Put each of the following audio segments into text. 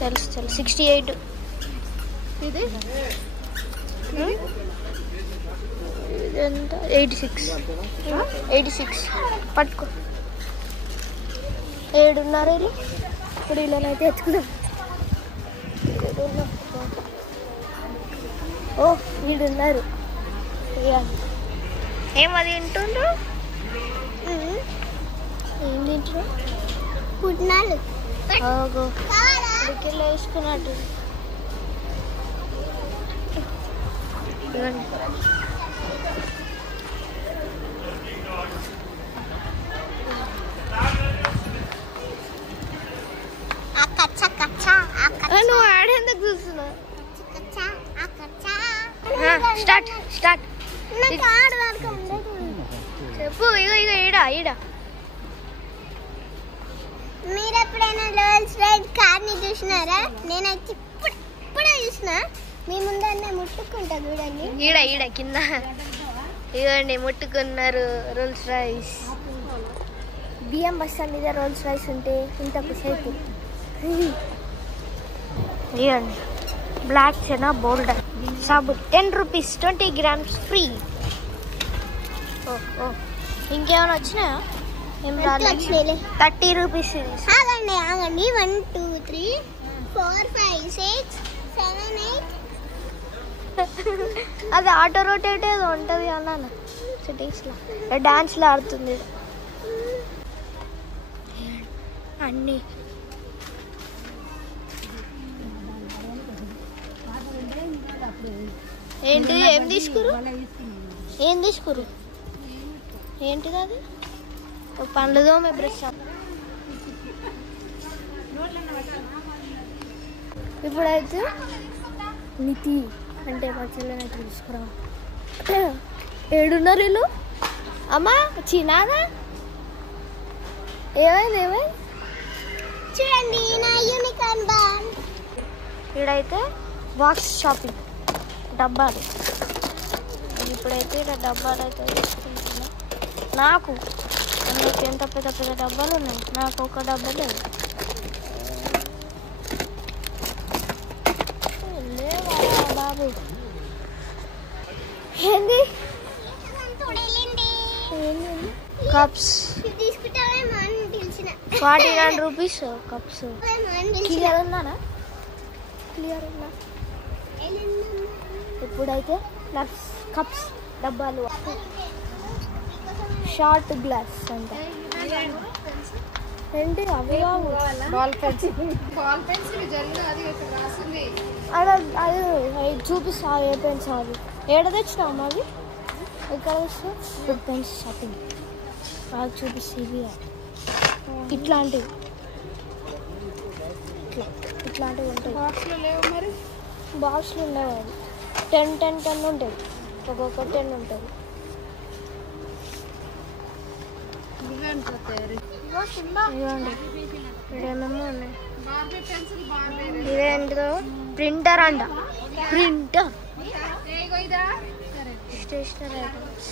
తెలుసు 68. ఇది ఇదంతా 86 పట్టుకో. 7.5 ఇప్పుడు ఇలానైతే ఎత్తుకున్నాం. ఓ వీడున్నారు. ఏమది తింటుండ్రు? ఏం తింటారు? పుట్నాలు ఇక్కడలో వేసుకున్నట్టు. నువ్వు ఆడేందుకు చూస్తున్నావు? స్టార్ట్ చెప్పు. ఇగో ఈడ మీరు ఎప్పుడైనా రోల్స్ రాయిస్ కార్ని చూసినారా? నేనైతే ఇప్పుడే చూసిన. మీ ముందరనే ముట్టుకుంటా చూడండి. ఈడ కింద ఇవ్వండి ముట్టుకున్నారు రోల్స్ రాయిస్. బియ్యం బస్తా మీద రోల్స్ రాయిస్ ఉంటే ఇంతకుసేపు. ఇవ్వండి బ్లాక్ చెనా బోల్డర్ సాబు 10 రూపీస్ 20 grams ఫ్రీ. ఓ ఇంకేమైనా వచ్చినాయా? ఏం రాలేదు. 30 రూపీస్. ఆగండి 1 2 3 4 5 6 7 8. అది ఆటో రోటేట్ ఏదో ఉంటుంది అన్నాను సిటీస్లో. డాన్స్లో ఆడుతుంది అన్నీ. ఏంటి ఏం తీసుకురు? ఏంటిది అది? పండ్లదో మే బ్రష్. ఇప్పుడైతే నితి అంటే మా చెల్లెనైతే తీసుకురా. 7.5 వీళ్ళు. అమ్మా చిన్నాదా ఏమైంది? చూడండి నా యూనికార్న్ బాల్. ఇక్కడైతే బాక్స్ షాపింగ్ డబ్బాలు. ఇప్పుడైతే ఇలా డబ్బాలు అయితే తీసుకుంటున్నా. నాకు అందుకు ఎంత పెద్ద డబ్బాలు ఉన్నాయి, నాకు ఒక డబ్బా లేదు. బాబు ఏంది? Cups 49 rupees cups. క్లియర్ ఉందా? ఇప్పుడైతే కప్స్ డబ్బాలు. షార్ట్ గ్లాస్ అంట. ఏంటి అవి కావు. అది చూపిస్తా ఏ పెన్స్ అవి. ఏడ తెచ్చినాము అవి? ఎక్కడ వస్తా పెన్స్ షాపింగ్ బాగా చూపిస్తే ఇవి ఇట్లాంటివి ఉంటాయి. బాక్స్లు ఉండవు. అవి 10 ఉంటుంది. ఒక్కొక్క 10 ఉంటుంది. ఇవ్వండి ఇదేమేమో ఉన్నాయి. ఇదేంటిదో ప్రింటర్ అంట. Printer stationery items.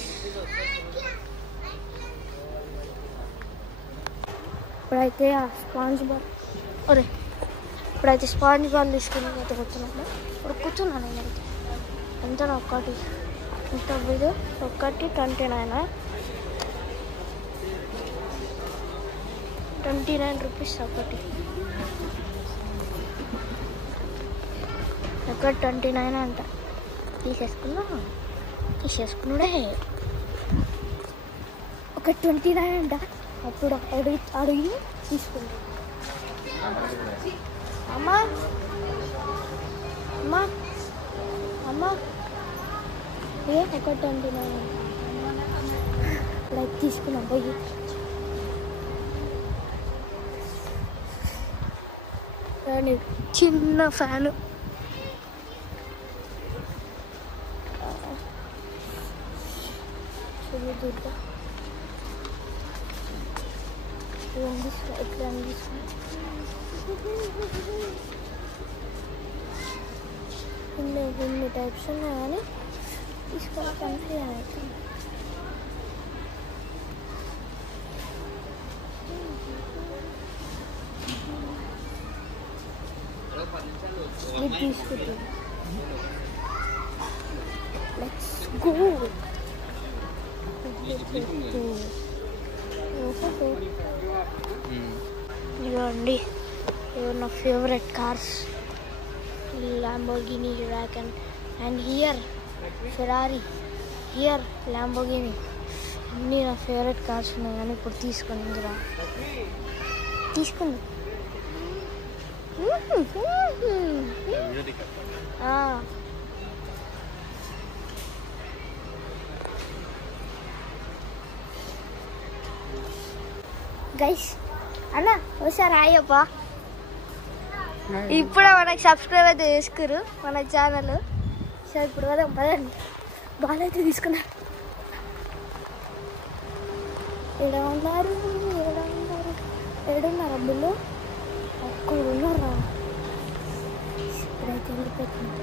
ఇప్పుడైతే స్పాంజ్ బాల్ తీసుకుని అయితే కూర్చున్నాను. ఇప్పుడు కూర్చున్నాను నేనైతే. ఎంత ఒకటి ఇంత ఇది ఒకటి 29 రూపీస్ ఒకటి 29 అంట. తీసేసుకున్నాడే ఒక 29 అంట. అప్పుడు అడిగి తీసుకుంటా. అమ్మా ఏ ఒక 29 ఇప్పుడు తీసుకున్నాం పోయి. చిన్న ఫ్యాను. ఎట్లా ఇన్ని టైప్స్ ఉన్నాయి కానీ తీసుకోవాలి కన్ఫ్యూజ్ అవుతుంది. ఇది తీసుకుంటాం. Let's go. ఇదిగోండి ఇవి నా favourite cars. Lamborghini Huracan and here Ferrari, here Lamborghini. అన్నీ నా ఫేవరెట్ కార్స్ ఉన్నాయి కానీ ఇప్పుడు తీసుకుంది రా తీసుకుంది. గైస్ అన్న ఒకసారి అయ్యప్ప ఇప్పుడే మనకి సబ్స్క్రైబ్ అయితే చేసుకురు మన ఛానల్. సరే ఇప్పుడు కదా పదండి. బాగా అయితే తీసుకున్నా. ఏడున్నారు అబ్బులు ఒక్కడు ఉన్నారా? ఇప్పుడైతే వెళ్ళిపోతుంది.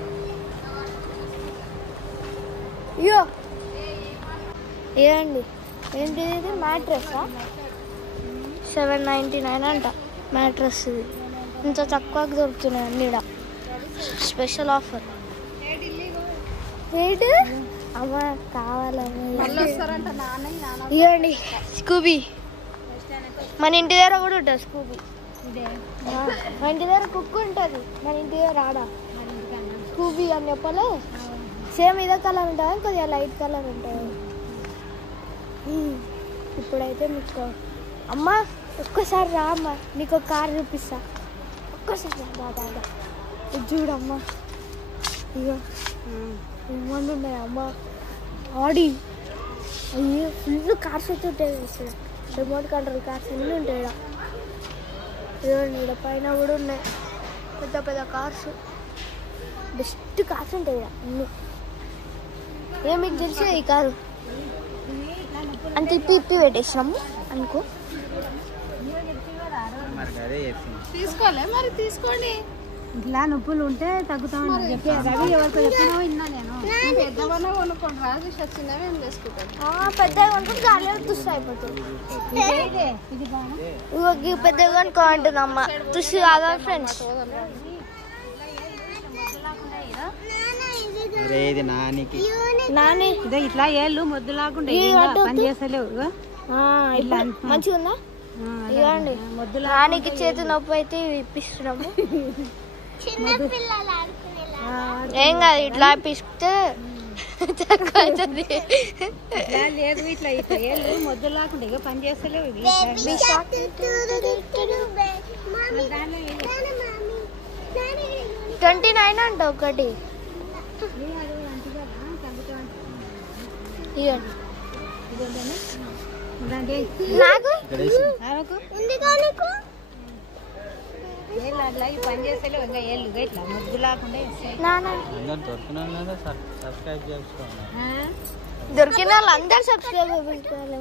అయ్యో ఏమండి ఏంటి ఇది మ్యాట్రెస్సా? 799 అంట మ్యాట్రెస్. ఇది ఇంత తక్కువకి దొరుకుతున్నాయి అన్నీ. Special offer. ఏంటి అమ్మ కావాలని ఇవ్వండి. స్కూబీ మన ఇంటి దగ్గర కూడా ఉంటుంది. స్కూబీ మన ఇంటి దగ్గర కుక్ ఉంటుంది. మన ఇంటి దగ్గర రాడా స్కూబీ అని చెప్పలే. సేమ్ ఇదే కలర్ ఉంటుంది, కొద్దిగా లైట్ కలర్ ఉంటుంది. ఇప్పుడైతే మీకు అమ్మ ఒక్కసారి రా అమ్మ, నీకు ఒక కార్ చూపిస్తా. ఒక్కసారి బాగా ఇది చూడమ్మా. ఇగో ఏమన్నా ఉన్నాయి అమ్మ. ఆడి అయ్యో ఫుల్ కార్స్ అయితే ఉంటాయి. అసలు రిమోట్ కంట్రోల్ కార్స్ అన్నీ ఉంటాయి ఇక్కడ. ఇదిగోండి ఇక్కడ పైన కూడా ఉన్నాయి పెద్ద పెద్ద కార్స్. బెస్ట్ కార్స్ ఉంటాయి ఇక్కడ అన్నీ. ఏ మీకు తెలిసే ఈ కారు అంత ఇప్పి ఇప్పి పెట్టేసినాము అనుకో. తీసుకోలే మరి తీసుకోండి. ఇట్లా నొప్పులు ఉంటే తగ్గుతామని చెప్పి రవి ఎవరికో చెప్పినా విన్నా నేను. పెద్దవన్నా కొనుక్కోండి రాజు, చిన్నవి ఏం చేసుకుంటాను. పెద్దగా కొనుక్కుంటే గాలిలో తుస్సు అయిపోతుంది. ఇది బాగా పెద్దగా కొనుక్కోమంటుందమ్మ. తుస్సు కాదా ఫ్రెండ్స్? నాని ఇదే ఇట్లా ఏళ్ళు మొద్దు లాకుండా పని చేస్తలేవు. మంచిగా ఉందా? ఇవ్వండి నానికి చేతి నొప్పి అయితే ఇప్పిస్తున్నాము. ఏం కాదు ఇట్లా పిసికితే తక్కువ అవుతుంది. లేదు ఇట్లా ఇట్లా ఏళ్ళు మొద్దు లాకుండా ఇక పని చేస్తలేవు. 29 అంట ఒకటి. నాకు పని చేస్తలేవు ఇంకా ఏళ్ళు ఇట్లా మొద్దు లాకుండా దొరికిన వాళ్ళు అందరు సబ్స్క్రైబ్ పెట్టుకోవాలి.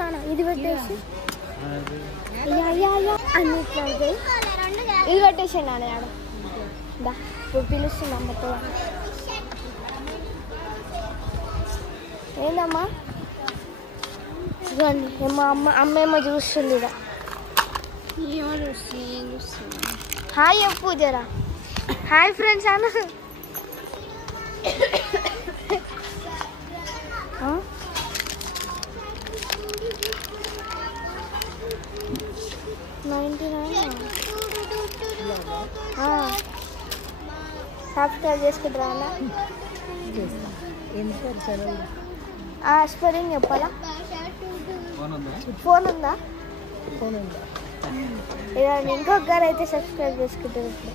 నాన్న ఇది పెట్టేసి అన్నిట్లో ఇది పెట్టేసి నాన్న ఆడ ఇప్పుడు పిలుస్తున్నా మొత్తం. ఏందమ్మా ఇవ్వండి. అమ్మ ఏమో చూస్తుంది ఇక్కడ. హాయ్ చెప్పు జరా. హాయ్ ఫ్రెండ్స్ అన్న. సబ్స్క్రైబ్ చేసుకుంటారా అన్న? స్పెల్లింగ్ చెప్పాలా? ఫోన్ ఉందా? ఇదండి ఇంకొకరు అయితే సబ్స్క్రైబ్ చేసుకుంటారు. ఇప్పుడు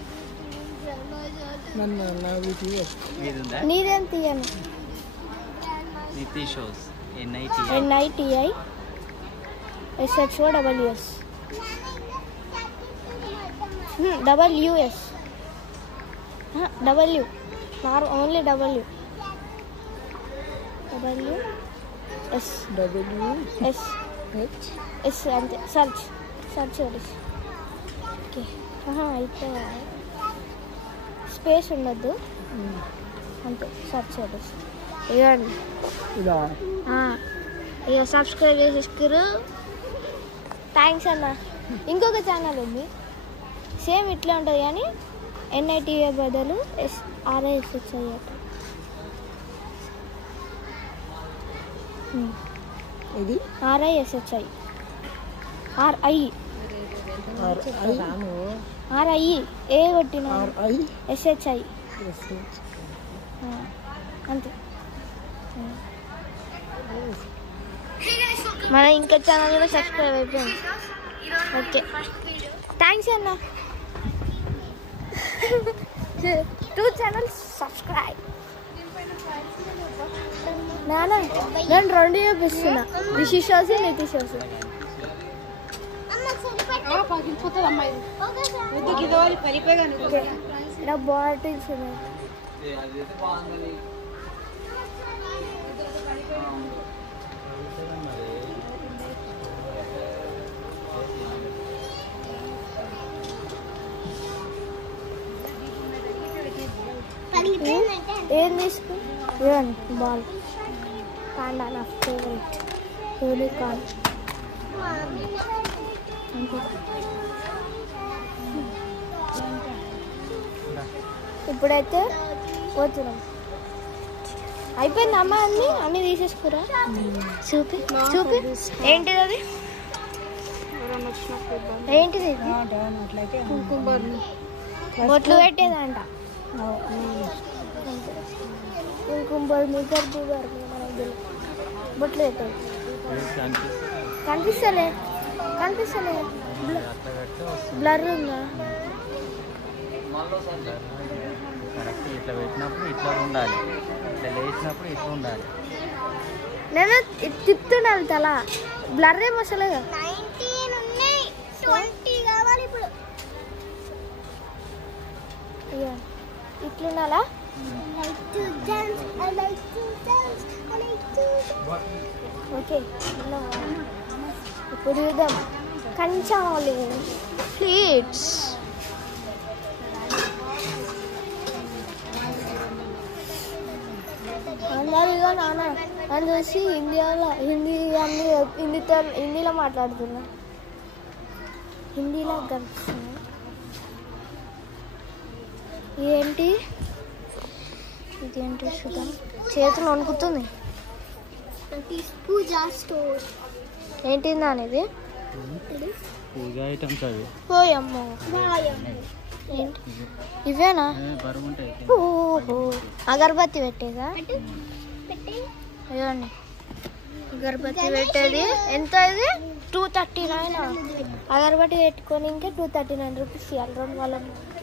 నీదేం తీయను. NITI SHOWS WS W only W S అంతే. Search okay. అయితే స్పేస్ ఉండద్దు అంతే. సర్చ్ ఇవ్వండి. ఇక సబ్స్క్రైబ్ చేసేసుకురు. థ్యాంక్స్ అన్న. ఇంకొక ఛానల్ ఉంది సేమ్ ఇట్లా ఉంటుంది కానీ NITA బదులు RISHI ఇది RISHI RI ఏ కొట్టిన SHI అంతే. మన ఇంకా ఛానల్ కూడా సబ్స్క్రైబ్ అయిపోయింది. ఓకే థ్యాంక్స్ అన్న. 2 ఛానల్స్ సబ్స్క్రైబ్. నాన్న నేను 2 చూపిస్తున్నా, రిషి షోస్ నితి షోస్. ఇలా బాటిల్స్ ఉన్నాయి. ఏం తీసుకో బాల్ కాండా నా ఫేవరెట్ యూనికార్న్. ఇప్పుడైతే పోతున్నాం. అయిపోయింది అమ్మ, అన్నీ తీసేసుకురా. చూపి చూపి ఏంటిది అది, ఏంటిది బొట్లు పెట్టేదంట. కుంకుమ బర్మి గర్భు బర్మి మనకి బొట్లు పెట్టేది. కనిపిస్తలే బ్లర్ ఉందా? ఇట్లా పెట్టినప్పుడు ఇట్లా ఉండాలి, ఇట్లా లేచినప్పుడు ఇట్లా ఉండాలి. నేను తిప్పుతుండాలి తల, బ్లర్ ఏం వస్తలేదు. 19 ఉన్నాయి, 20 కావాలి ఇప్పుడు. ఇట్లుండాలా? ఓకే ఇప్పుడు చూద్దాం. కంచాలి ప్లేట్స్. అందరిగా నాన్న అని చూసి హిందీలో మాట్లాడుతున్నా, హిందీలో కనిపిస్తున్నా. ఇదేంటి చూద్దాం. చేతులు వణుకుతుంది. పూజా స్టోర్ ఏంటిందా అనేది? పూజా ఐటమ్స్ అవి. ఓయమ్మో ఏంటి ఇవేనా? ఓహో అగరబత్తి పెట్టేదా? ఇవ్వండి అగరబత్తి పెట్టేది. ఎంత ఇది? 239. అగరబత్తి పెట్టుకొని ఇంకా 239 రూపీస్ ఇవ్వాలి.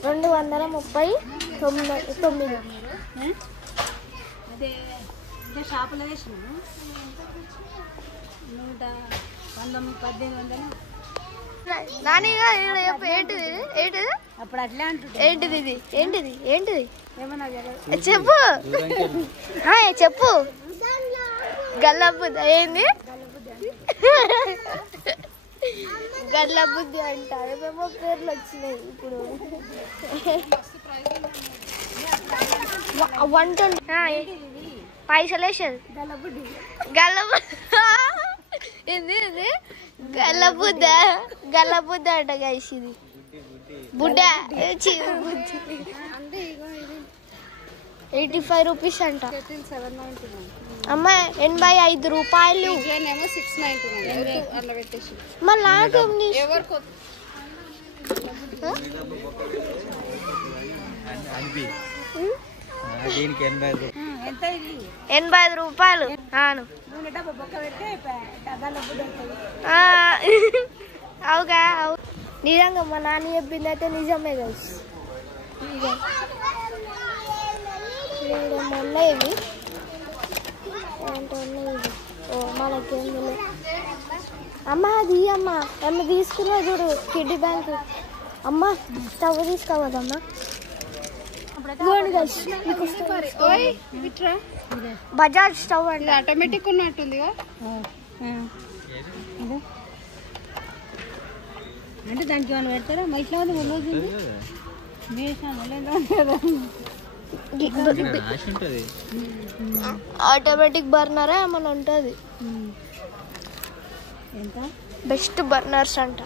239. అదే షాపులో వేసినాము 118. నాని ఏంటిది? అప్పుడు అట్లే అంటుంటే ఏంటిది ఇది? ఏంటిది ఏమన్నా చెప్పు. చెప్పు. గల్లబుద్ధ ఏంది? గల్లబుద్ధి అంట. ఏమేమో పేర్లు వచ్చినాయి ఇప్పుడు. 120 పైసలు వేసేది. గల్లబుద్ధ అంట గైస్. ఇది బుడ్డ 85 రూపీస్ అంట. అమ్మ 85 రూపాయలు. మళ్ళీ నాకేం దీనికి 85 రూపాయలు. అవుగా అవు. నిజంగా మా నాన్న చెప్పింది అయితే నిజమే కలిసి. ఉన్నాయి ఇవి ఏంటన్నాయి ఇవి. ఓ మనకేం తెలియదు. అమ్మ అది అమ్మ ఏమన్నా తీసుకున్నా చూడు కిడ్డీ బ్యాంక్. అమ్మ స్టవ్ తీసుకోవద్దమ్మా. బజాజ్ స్టవ్ అంటే ఆటోమేటిక్ ఉన్నట్టుంది. అంటే దానికి ఏమైనా పెడతారా? మా ఇట్లా ఆటోమేటిక్ బర్నరా ఏమన్నా ఉంటుంది. బెస్ట్ బర్నర్స్ అంట.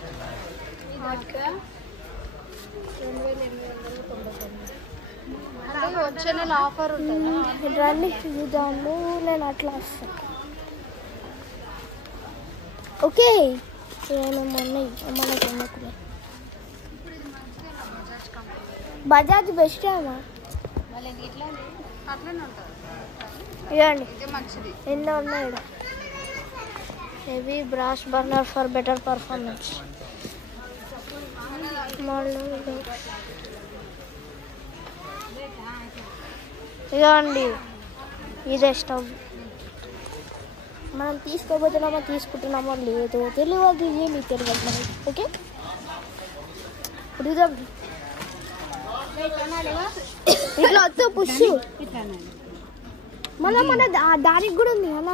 అంటే వచ్చే నెల ఆఫర్ ఉంటుంది. రండి చూద్దాము. నేను అట్లా వస్తాను. ఓకే ఏమేమి ఉన్నాయి మనకు ఎన్నుకున్నాయి. బజాజ్ బెస్ట్ అమ్మా. అట్లనే ఉంటుంది. ఇవ్వండి ఇది మంచిది. ఎన్నో ఉన్నాయి ఇక్కడ. Heavy బ్రాష్ burner for better performance. ఇవ్వండి ఇదే స్టవ్. మనం తీసుకోబోతున్నామో తీసుకుంటున్నామో లేదో తెలియదు, ఏమి తెలియదు మనకి. ఓకే ఇట్లా వద్దు పుష్. మన దానికి కూడా ఉంది అలా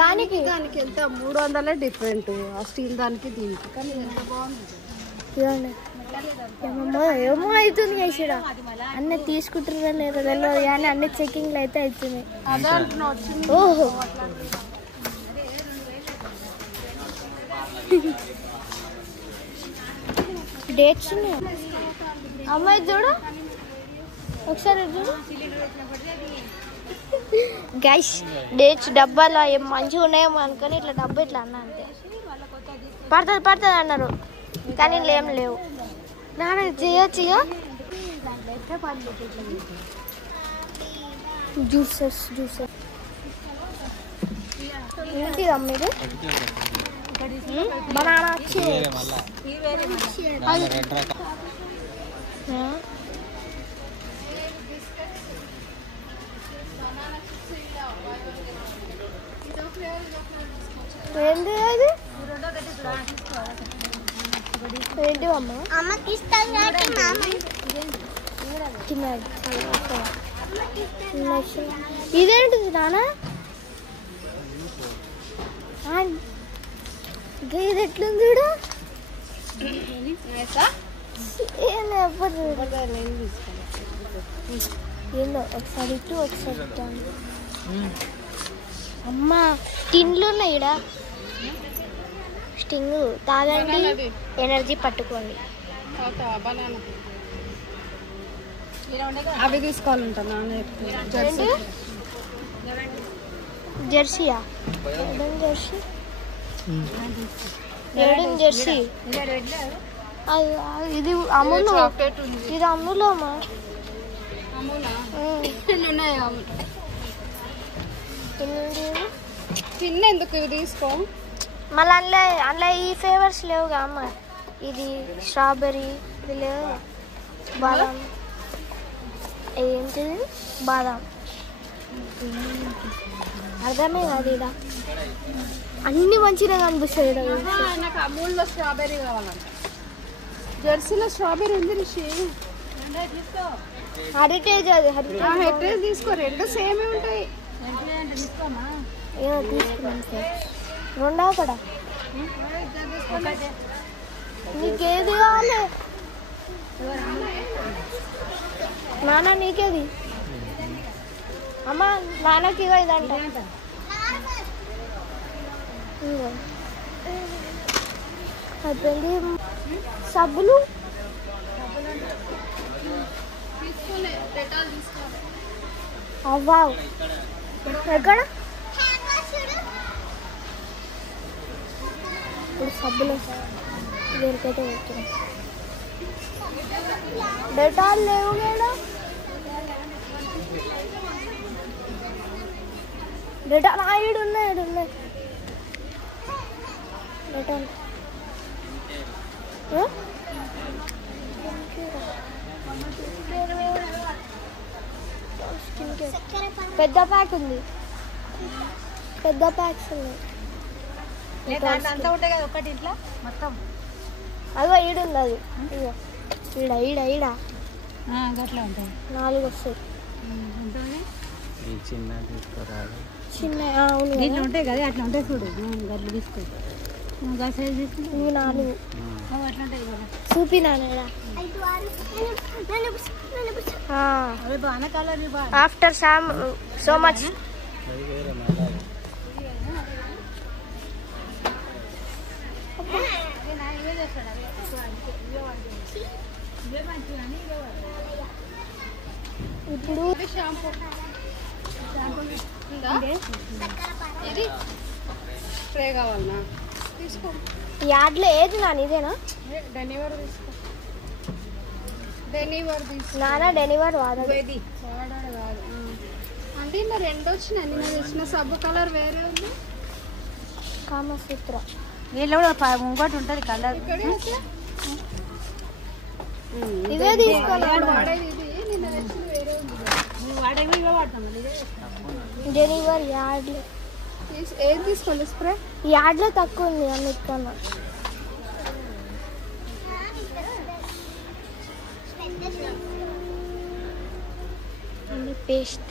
దానికి దానికి ఎంత 300 డిఫరెంట్. ఆ స్టీల్ దానికి దీనికి కానీ ఎంత బాగుంది. ఏమో అవుతుంది చేసాడ అన్నీ తీసుకుంటున్నా లేదా తెలియదు కానీ అన్ని చెకింగ్లు అయితే అవుతున్నాయి. అదే అంటున్నా వచ్చింది. ఓహో డేట్స్ ఉన్నాయి. అమ్మాయి చూడు ఒకసారి చూడు గైస్. డేట్స్ డబ్బాలో ఏం మంచిగా ఉన్నాయేమో అనుకొని ఇట్లా డబ్బా ఇట్లా అన్నా అంతే. పడుతుంది అన్నారు కానీ ఏం లేవు. నాన్న చేయొచ్చు. జ్యూసెస్ ఏంటి అమ్మేది బనానా ఏంటి అది ఏంటి అమ్మ అమ్మకి ఇస్తాను కాబట్టి మామ తిన్నాడు. ఇదేంటిది నాన్న? ఇది ఎట్లుంది చూడు. ఏందో ఒకసారి ఇటు ఒకసారి అమ్మ టిన్లు ఉన్నాయి ఇక్కడ. స్టింగ్ తాగండి, ఎనర్జీ పట్టుకోండి. అవి తీసుకోవాలంటున్నా. జెర్సీయా? జెర్సీ ఇది అమూల్. ఇది అమూల్ అమ్మా. తిన్న ఎందుకు ఇవి తీసుకో. మళ్ళీ అందులో ఈ ఫ్లేవర్స్ లేవుగా అమ్మ. ఇది స్ట్రాబెర్రీ, ఇది లేవు. బాదం ఏంటిది బాదం అర్థమే కాదు. ఇక్కడ అన్ని మంచిగా కనిపిస్తాయి. నాకు అమూల్లో స్ట్రాబెర్రీ కావాలంట. జెర్సీలో స్ట్రాబెర్రీ ఉంది రిషి. హెరిటేజ్ అది హెరిటేజ్ తీసుకో. రెండు సేమ్ ఉంటాయి. ఏమో తీసుకున్నాం సార్. రెండవ కూడా నీకేది కావాలి నాన్న? నీకేది అమ్మ? నాన్నకి ఇగో ఇదంట. అయిపోయింది. సబ్బులు అవ్వా ఎక్కడ? ఇప్పుడు సబ్బులు దేనికైతే వెళ్తున్నాం. డెటాల్ లేవు మేడం. డెటాల్ ఈడు ఉన్నాయి డెటాల్. పెద్ద ప్యాక్ ఉంది. పెద్ద ప్యాక్స్ ఉన్నాయి. అంతా ఉంటాయి కదా ఒకటి ఇట్లా మొత్తం. అదిగో ఈడుంది. అది ఇగో ఈడ అట్లా ఉంటాయి. 4 వస్తాయి. చిన్న అవును ఇట్లా ఉంటాయి కదా. అట్లా ఉంటాయి చూడు. గట్లు తీసుకో. సైజ్ తీసుకుంటే 4 అట్లా ఉంటాయి కదా. చూపినా అవి బాగా colour. After so much shampoo ఉందా? ఇది స్ప్రే కావాలనా? తీసుకో. యాడ్లో ఏది నాన్న ఇదేనా? డెనివర్ తీసుకో. డెనివర్ తీసుకో. నాన్న డెలివర్ వాడదు. వాడాడు కాదు. అంటే నా రెండు వచ్చినాయి. నిన్న తెచ్చిన సబ్బు కలర్ వేరే ఉంది. కామసూత్ర వీళ్ళు కూడా ఇంకోటి ఉంటుంది కలర్. ఇక్కడే అట్లా ఇవే తీసుకోవాలి. వాడేది ఇది. నిన్న తెచ్చిన వేరే ఉంది. వాడేవి ఇవే వాడతాం. డెలివర్ యాడ్లో ఏం తీసుకోవాలి? స్ప్రే యాడ్లో తక్కువ ఉంది అన్నిటికన్నా. పేస్ట్